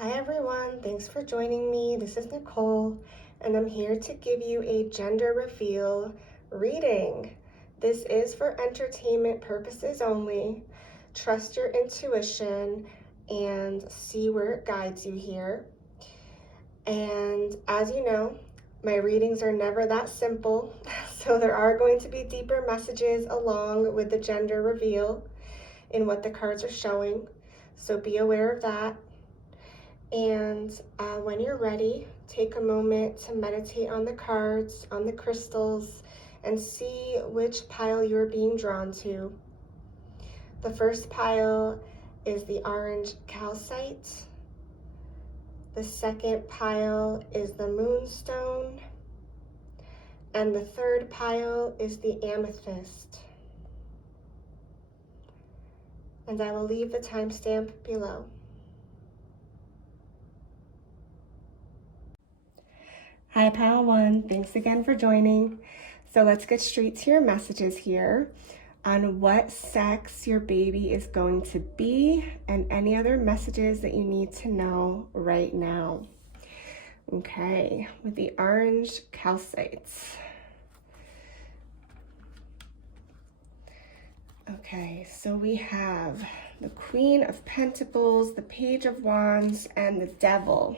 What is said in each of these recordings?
Hi everyone, thanks for joining me. This is Nicole, and I'm here to give you a gender reveal reading. This is for entertainment purposes only. Trust your intuition and see where it guides you here. And as you know, my readings are never that simple, so there are going to be deeper messages along with the gender reveal in what the cards are showing, so be aware of that. And when you're ready, take a moment to meditate on the cards, on the crystals, and see which pile you're being drawn to. The first pile is the orange calcite. The second pile is the moonstone. And the third pile is the amethyst. And I will leave the timestamp below. Hi, Pile 1. Thanks again for joining. So let's get straight to your messages here on what sex your baby is going to be and any other messages that you need to know right now. Okay, with the orange calcites. Okay, so we have the Queen of Pentacles, the Page of Wands, and the Devil.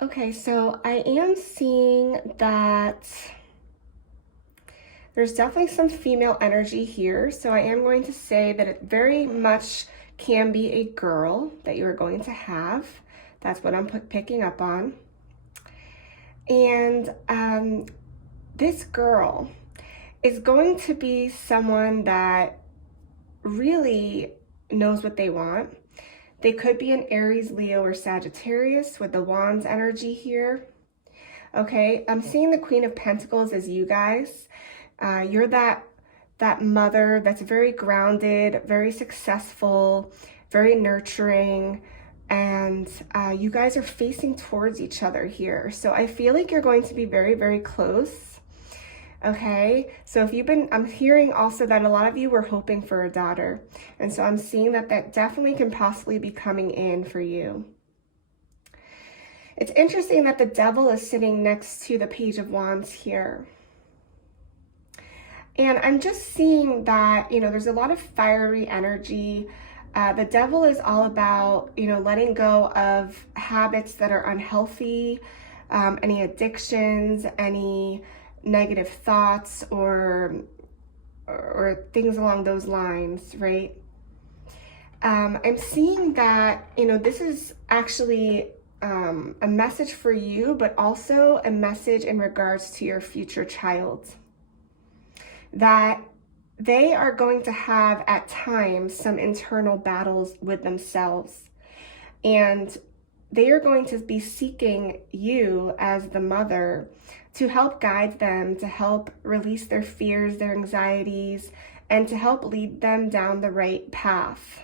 Okay, so I am seeing that there's definitely some female energy here. So I am going to say that it very much can be a girl that you are going to have. That's what I'm picking up on. And this girl is going to be someone that really knows what they want. They could be an Aries, Leo, or Sagittarius with the Wands energy here. Okay, I'm seeing the Queen of Pentacles as you guys. You're that mother that's very grounded, very successful, very nurturing, and you guys are facing towards each other here. So I feel like you're going to be very, very close. Okay, so if I'm hearing also that a lot of you were hoping for a daughter. And so I'm seeing that definitely can possibly be coming in for you. It's interesting that the Devil is sitting next to the Page of Wands here. And I'm just seeing that, there's a lot of fiery energy. The Devil is all about, letting go of habits that are unhealthy, any addictions, any negative thoughts or things along those lines, right? I'm seeing that, this is actually a message for you, but also a message in regards to your future child. That they are going to have at times some internal battles with themselves. And they are going to be seeking you as the mother to help guide them, to help release their fears, their anxieties, and to help lead them down the right path.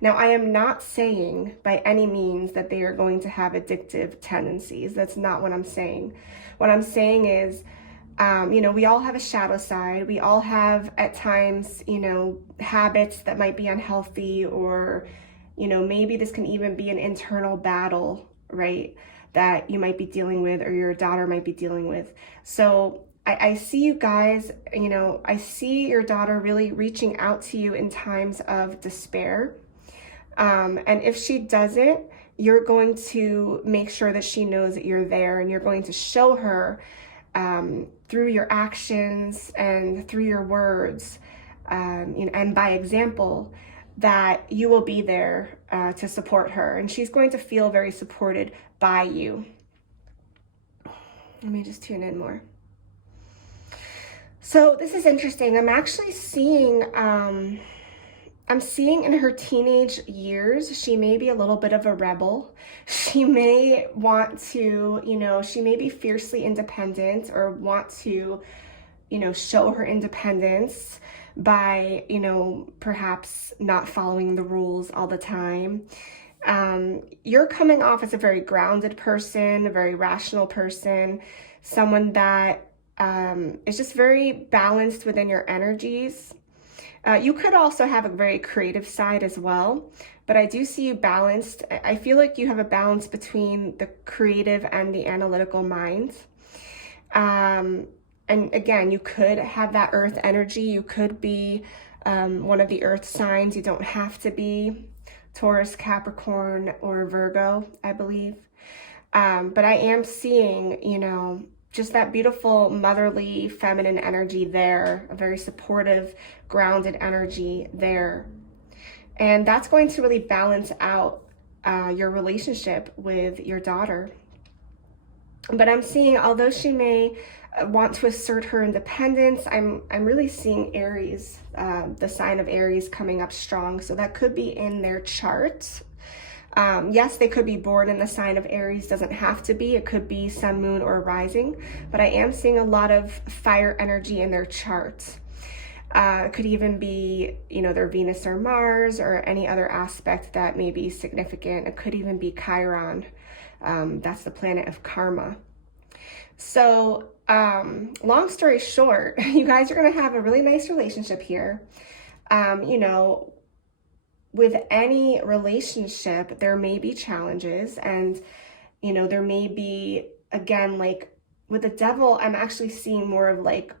Now, I am not saying by any means that they are going to have addictive tendencies. That's not what I'm saying. What I'm saying is, we all have a shadow side. We all have at times, habits that might be unhealthy, or maybe this can even be an internal battle, right, that you might be dealing with or your daughter might be dealing with. So I see you guys, I see your daughter really reaching out to you in times of despair. And if she doesn't, you're going to make sure that she knows that you're there, and you're going to show her through your actions and through your words, and by example, that you will be there to support her, and she's going to feel very supported by you. Let me just tune in more. So this is interesting. I'm actually seeing, I'm seeing in her teenage years, she may be a little bit of a rebel. She may want to, she may be fiercely independent or want to, show her independence by, perhaps not following the rules all the time. You're coming off as a very grounded person, a very rational person, someone that is just very balanced within your energies. You could also have a very creative side as well, but I do see you balanced. I feel like you have a balance between the creative and the analytical mind. And again, you could have that earth energy. You could be one of the earth signs. You don't have to be Taurus, Capricorn, or Virgo, I believe. But I am seeing, you know, just that beautiful motherly feminine energy there, a very supportive, grounded energy there. And that's going to really balance out your relationship with your daughter. But I'm seeing, although she may want to assert her independence, I'm really seeing Aries, the sign of Aries coming up strong. So that could be in their chart. Yes, they could be born in the sign of Aries, doesn't have to be. It could be sun, moon, or rising. But I am seeing a lot of fire energy in their chart. It could even be, you know, their Venus or Mars or any other aspect that may be significant. It could even be Chiron. That's the planet of karma. So, long story short, you guys are going to have a really nice relationship here. You know, with any relationship, there may be challenges, and, you know, there may be, again, like with the devil, I'm actually seeing more of like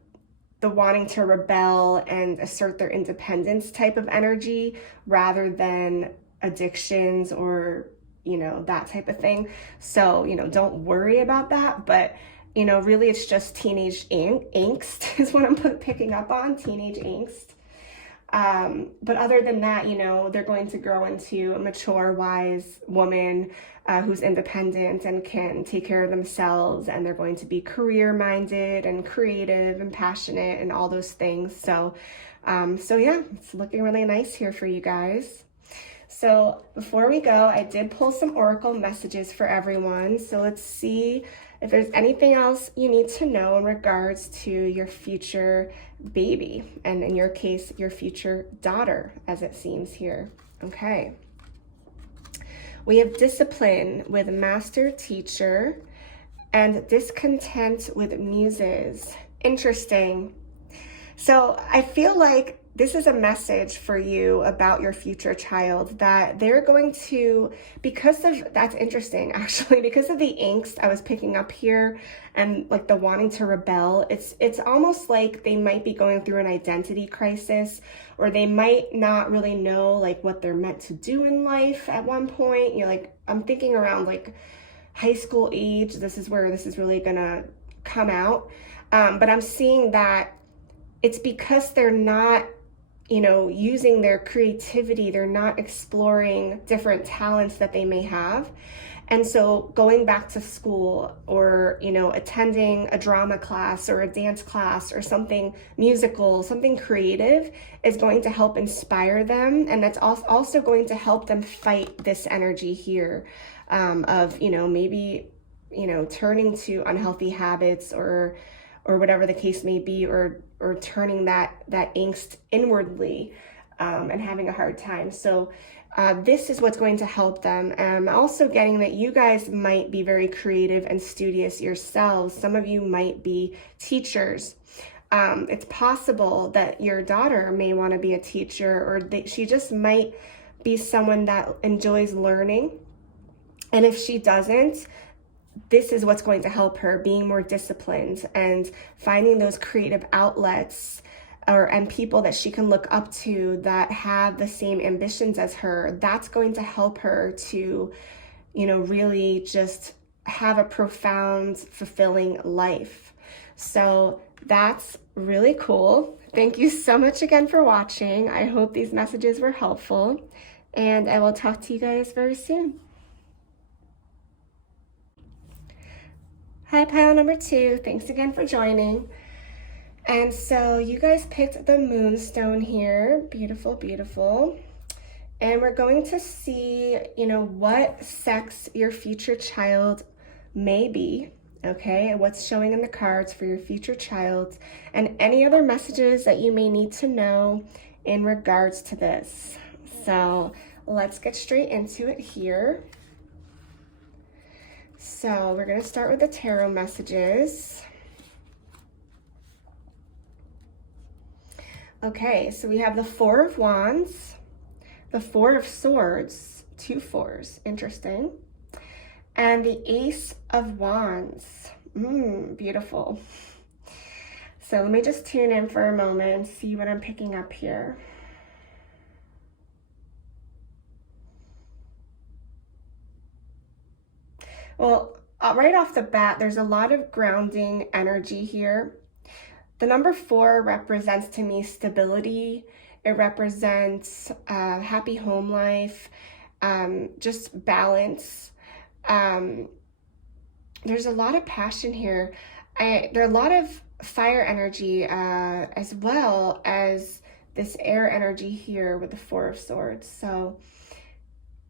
the wanting to rebel and assert their independence type of energy rather than addictions or, you know, that type of thing. So, you know, don't worry about that. But, you know, really it's just teenage angst is what I'm picking up on, teenage angst. But other than that, you know, they're going to grow into a mature, wise woman who's independent and can take care of themselves, and they're going to be career-minded and creative and passionate and all those things. So, yeah, it's looking really nice here for you guys. So before we go, I did pull some oracle messages for everyone. So let's see if there's anything else you need to know in regards to your future baby, and in your case, your future daughter, as it seems here. Okay. We have discipline with master teacher and discontent with muses. Interesting. So I feel like this is a message for you about your future child, that they're going to, because of, that's interesting actually, because of the angst I was picking up here and like the wanting to rebel, it's almost like they might be going through an identity crisis, or they might not really know like what they're meant to do in life at one point. You're like, I'm thinking around like high school age, this is where this is really gonna come out. But I'm seeing that it's because they're not, you know, using their creativity, they're not exploring different talents that they may have. And so going back to school, or, you know, attending a drama class or a dance class or something musical, something creative, is going to help inspire them. And that's also going to help them fight this energy here of, you know, maybe, you know, turning to unhealthy habits or whatever the case may be, or turning that angst inwardly and having a hard time. So this is what's going to help them. I'm also getting that you guys might be very creative and studious yourselves. Some of you might be teachers. It's possible that your daughter may want to be a teacher, or she just might be someone that enjoys learning. And if she doesn't, this is what's going to help her, being more disciplined and finding those creative outlets and people that she can look up to that have the same ambitions as her. That's going to help her to, you know, really just have a profound, fulfilling life. So that's really cool. Thank you so much again for watching. I hope these messages were helpful, and I will talk to you guys very soon. Hi, pile number 2. Thanks again for joining. And so you guys picked the moonstone here. Beautiful, beautiful. And we're going to see, you know, what sex your future child may be, okay? And what's showing in the cards for your future child, and any other messages that you may need to know in regards to this. So let's get straight into it here. So we're going to start with the tarot messages. Okay, so we have the Four of Wands, the Four of Swords, 2 fours, interesting, and the Ace of Wands. Beautiful. So let me just tune in for a moment and see what I'm picking up here. Well, right off the bat, there's a lot of grounding energy here. The number 4 represents to me stability. It represents happy home life, just balance. There's a lot of passion here. There are a lot of fire energy as well as this air energy here with the Four of Swords. So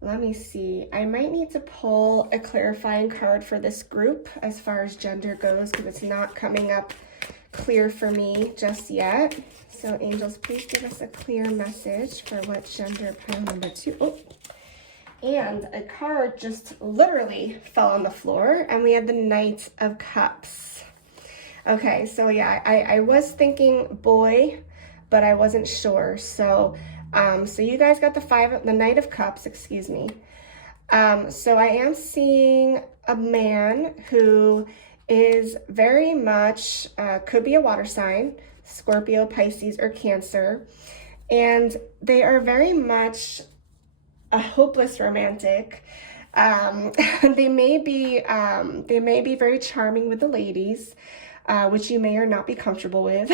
let me see. I might need to pull a clarifying card for this group as far as gender goes, because it's not coming up clear for me just yet. So angels, please give us a clear message for what gender pile number 2. Oh, and a card just literally fell on the floor, and we have the Knight of Cups. Okay, so yeah, I was thinking boy, but I wasn't sure. So so you guys got the Knight of Cups, excuse me. So I am seeing a man who is very much, could be a water sign, Scorpio, Pisces, or Cancer. And they are very much a hopeless romantic. They may be very charming with the ladies, which you may or not be comfortable with.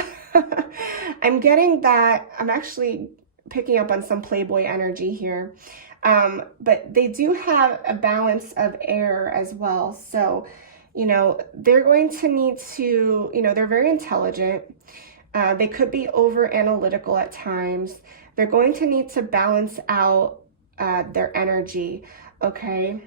I'm getting that, I'm actually picking up on some Playboy energy here. But they do have a balance of air as well. So, you know, they're going to need to, you know, they're very intelligent. They could be over analytical at times. They're going to need to balance out their energy, okay?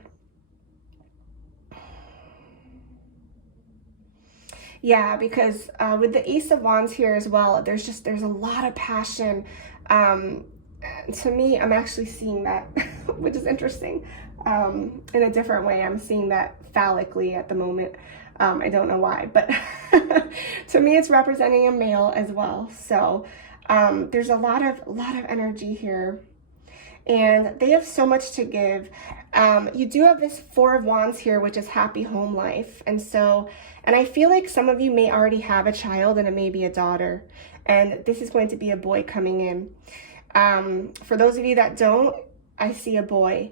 Yeah, because with the Ace of Wands here as well, there's a lot of passion. To me, I'm actually seeing that, which is interesting. In a different way, I'm seeing that phallically at the moment. I don't know why, but to me, it's representing a male as well. So there's a lot of energy here, and they have so much to give. You do have this Four of Wands here, which is happy home life, and I feel like some of you may already have a child, and it may be a daughter, and this is going to be a boy coming in. For those of you that don't, I see a boy.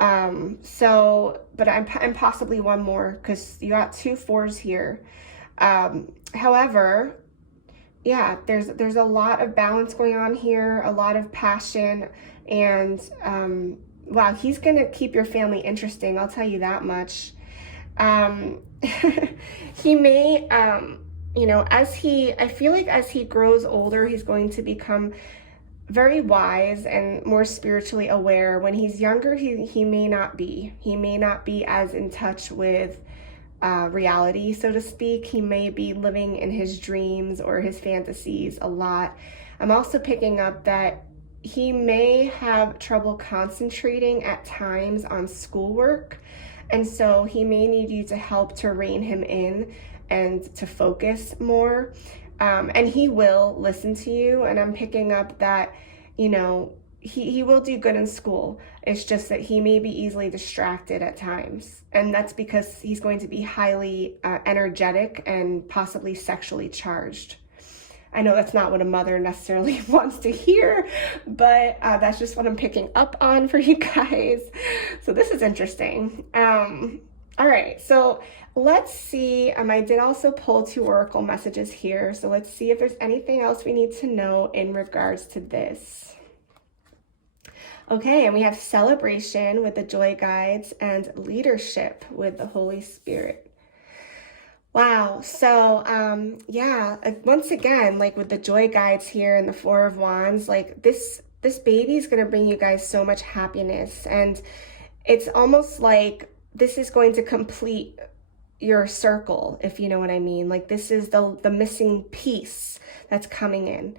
But I'm possibly one more, because you got 2 4s here. However, yeah, there's a lot of balance going on here, a lot of passion, and wow, he's gonna keep your family interesting, I'll tell you that much. He may, you know, I feel like as he grows older, he's going to become very wise and more spiritually aware. When he's younger, he may not be. He may not be as in touch with reality, so to speak. He may be living in his dreams or his fantasies a lot. I'm also picking up that he may have trouble concentrating at times on schoolwork, and so he may need you to help to rein him in and to focus more. And he will listen to you, and I'm picking up that, you know, he will do good in school. It's just that he may be easily distracted at times, and that's because he's going to be highly energetic and possibly sexually charged. I know that's not what a mother necessarily wants to hear, but that's just what I'm picking up on for you guys. So this is interesting. All right, so let's see. I did also pull 2 oracle messages here. So let's see if there's anything else we need to know in regards to this. Okay, and we have celebration with the joy guides and leadership with the Holy Spirit. Wow, so yeah, once again, like with the joy guides here and the Four of Wands, like this baby is going to bring you guys so much happiness, and it's almost like this is going to complete your circle, if you know what I mean. Like this is the missing piece that's coming in.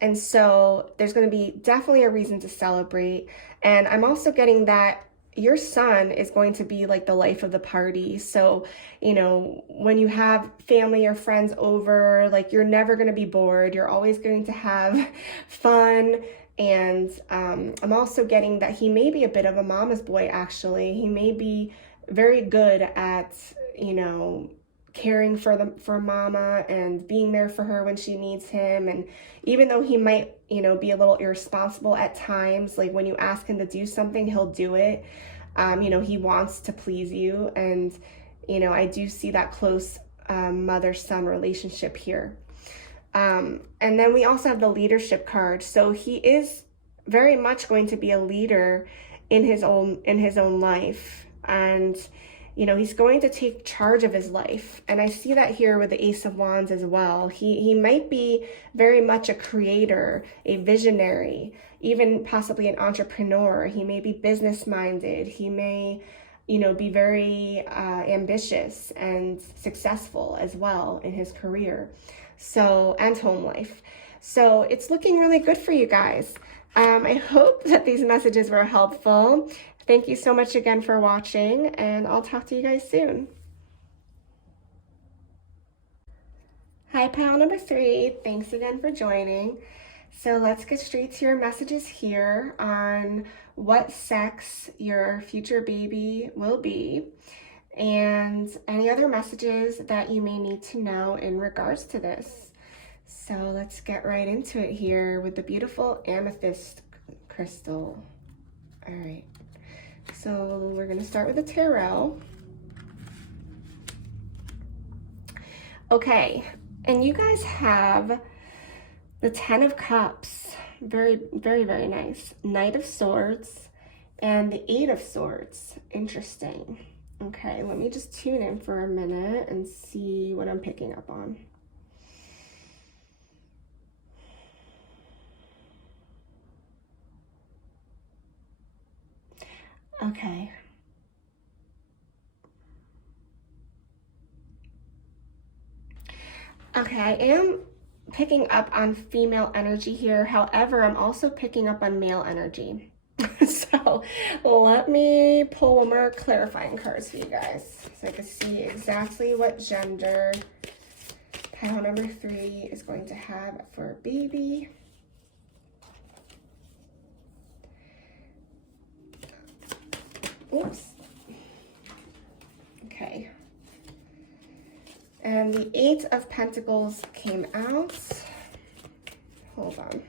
And so there's going to be definitely a reason to celebrate. And I'm also getting that your son is going to be like the life of the party. So, you know, when you have family or friends over, like you're never going to be bored. You're always going to have fun. And I'm also getting that he may be a bit of a mama's boy, actually. He may be very good at, you know, caring for mama and being there for her when she needs him. And even though he might, you know, be a little irresponsible at times, like when you ask him to do something, he'll do it. You know, he wants to please you. And, you know, I do see that close mother-son relationship here. And then we also have the leadership card. So he is very much going to be a leader in his own life. And, you know, he's going to take charge of his life. And I see that here with the Ace of Wands as well. He might be very much a creator, a visionary, even possibly an entrepreneur. He may be business minded. He may, you know, be very ambitious and successful as well in his career. So, and home life. So it's looking really good for you guys. I hope that these messages were helpful. Thank you so much again for watching, and I'll talk to you guys soon. Hi, pile number 3. Thanks again for joining. So let's get straight to your messages here on what sex your future baby will be, and any other messages that you may need to know in regards to this. So let's get right into it here with the beautiful amethyst crystal. All right. So we're going to start with the tarot. Okay, and you guys have the 10 of Cups. Very, very, very nice. Knight of Swords and the 8 of Swords. Interesting. Okay, let me just tune in for a minute and see what I'm picking up on. Okay. Okay, I am picking up on female energy here. However, I'm also picking up on male energy. So let me pull one more clarifying cards for you guys so I can see exactly what gender pile number 3 is going to have for a baby. Oops. Okay. And the 8 of Pentacles came out. Hold on.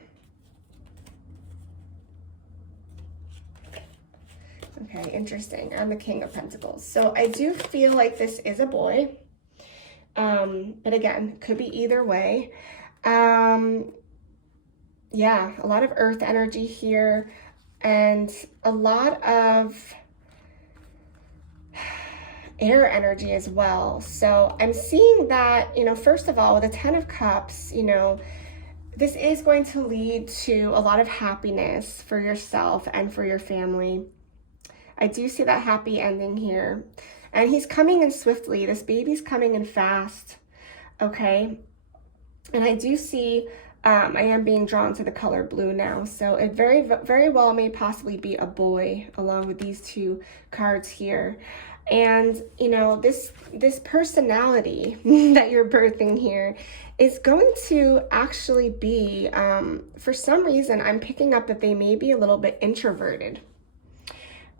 Okay, interesting. And the King of Pentacles. So I do feel like this is a boy. But again, could be either way. Yeah, a lot of earth energy here. And a lot of air energy as well. So I'm seeing that, you know, first of all, with the 10 of Cups, you know, this is going to lead to a lot of happiness for yourself and for your family. I do see that happy ending here. And he's coming in swiftly. This baby's coming in fast. Okay. And I do see, I am being drawn to the color blue now. So it very, very well may possibly be a boy along with these 2 cards here. And, you know, this personality that you're birthing here is going to actually be, for some reason, I'm picking up that they may be a little bit introverted.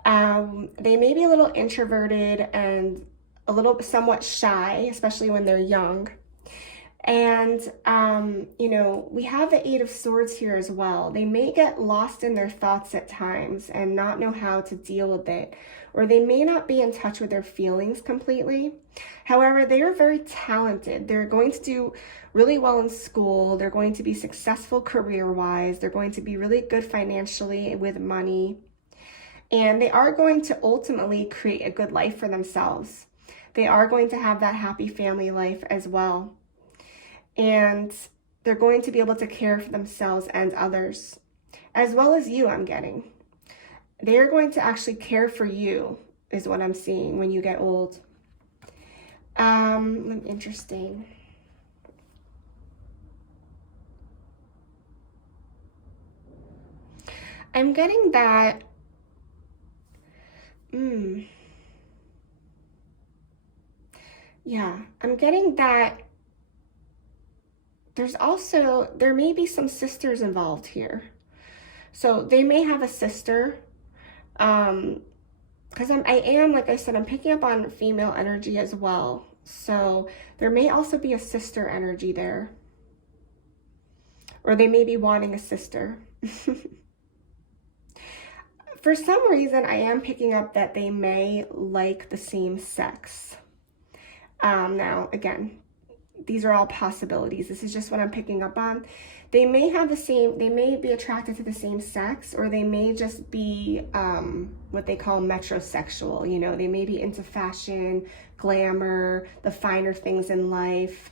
They may be a little introverted and a little somewhat shy, especially when they're young. And, you know, we have the 8 of Swords here as well. They may get lost in their thoughts at times and not know how to deal with it, or they may not be in touch with their feelings completely. However, they are very talented. They're going to do really well in school. They're going to be successful career-wise. They're going to be really good financially with money. And they are going to ultimately create a good life for themselves. They are going to have that happy family life as well. And they're going to be able to care for themselves and others, as well as you, I'm getting. They're going to actually care for you, is what I'm seeing when you get old. Interesting. I'm getting that Yeah, I'm getting that there may be some sisters involved here. So they may have a sister. Because like I said, I'm picking up on female energy as well. So there may also be a sister energy there. Or they may be wanting a sister. For some reason, I am picking up that they may like the same sex. Now, again, these are all possibilities. This is just what I'm picking up on. They may be attracted to the same sex, or they may just be what they call metrosexual. You know, they may be into fashion, glamour, the finer things in life.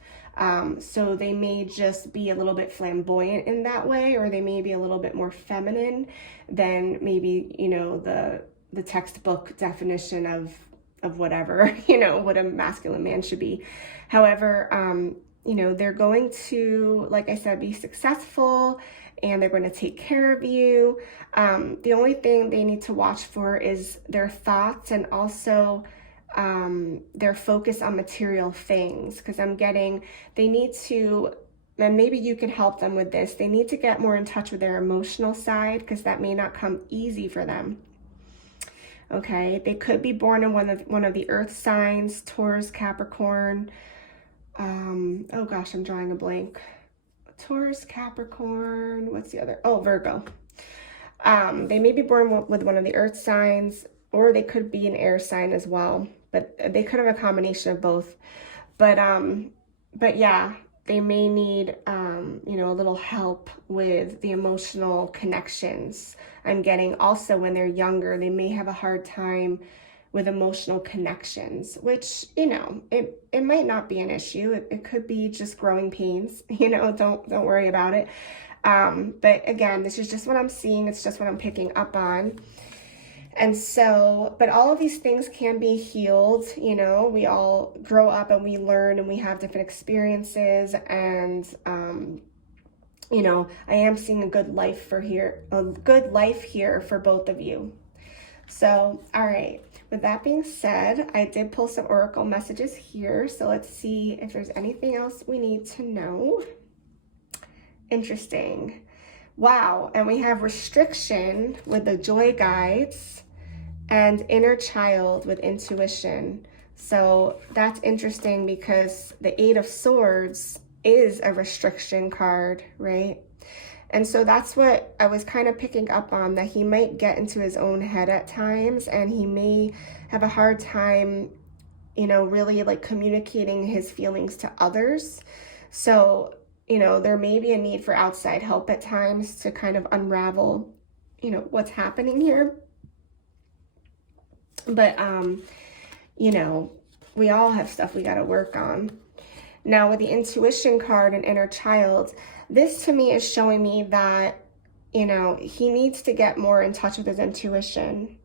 So they may just be a little bit flamboyant in that way, or they may be a little bit more feminine than maybe, you know, the textbook definition of whatever, you know, what a masculine man should be. However, you know, they're going to, like I said, be successful, and they're going to take care of you. The only thing they need to watch for is their thoughts, and also their focus on material things, because I'm getting they need to, and maybe you can help them with this, they need to get more in touch with their emotional side, because that may not come easy for them. Okay, they could be born in one of the earth signs, Taurus, Capricorn. Oh gosh, I'm drawing a blank. Taurus, Capricorn, what's the other? Oh, Virgo. They may be born with one of the earth signs, or they could be an air sign as well, but they could have a combination of both. But yeah, they may need, you know, a little help with the emotional connections. I'm getting also when they're younger, they may have a hard time with emotional connections, which, you know, it might not be an issue. It could be just growing pains, you know, don't worry about it. But again, this is just what I'm seeing. It's just what I'm picking up on. And so, but all of these things can be healed. You know, we all grow up and we learn and we have different experiences, and, you know, I am seeing a good life here for both of you. So, all right. With that being said, I did pull some oracle messages here. So let's see if there's anything else we need to know. Interesting. Wow. And we have restriction with the joy guides and inner child with intuition. So that's interesting, because the 8 of Swords is a restriction card, right? And so that's what I was kind of picking up on, that he might get into his own head at times, and he may have a hard time, you know, really like communicating his feelings to others. So, you know, there may be a need for outside help at times to kind of unravel, you know, what's happening here. But, you know, we all have stuff we got to work on. Now with the intuition card and inner child, this to me is showing me that, you know, he needs to get more in touch with his intuition.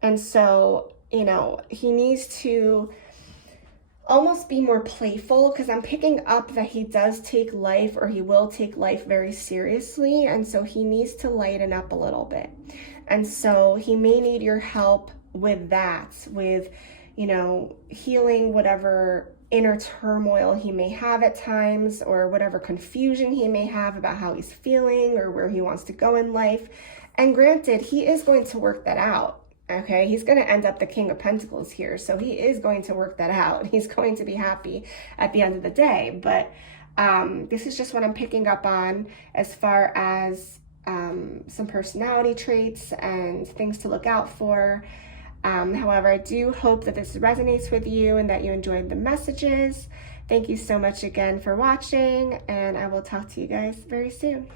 And so, you know, he needs to almost be more playful, because I'm picking up that he does take life, or he will take life very seriously. And so he needs to lighten up a little bit. And so he may need your help with that, with, you know, healing whatever inner turmoil he may have at times, or whatever confusion he may have about how he's feeling or where he wants to go in life. And granted, he is going to work that out. Okay, he's going to end up the King of Pentacles here, so he is going to work that out. He's going to be happy at the end of the day. But this is just what I'm picking up on as far as some personality traits and things to look out for. However, I do hope that this resonates with you and that you enjoyed the messages. Thank you so much again for watching, and I will talk to you guys very soon.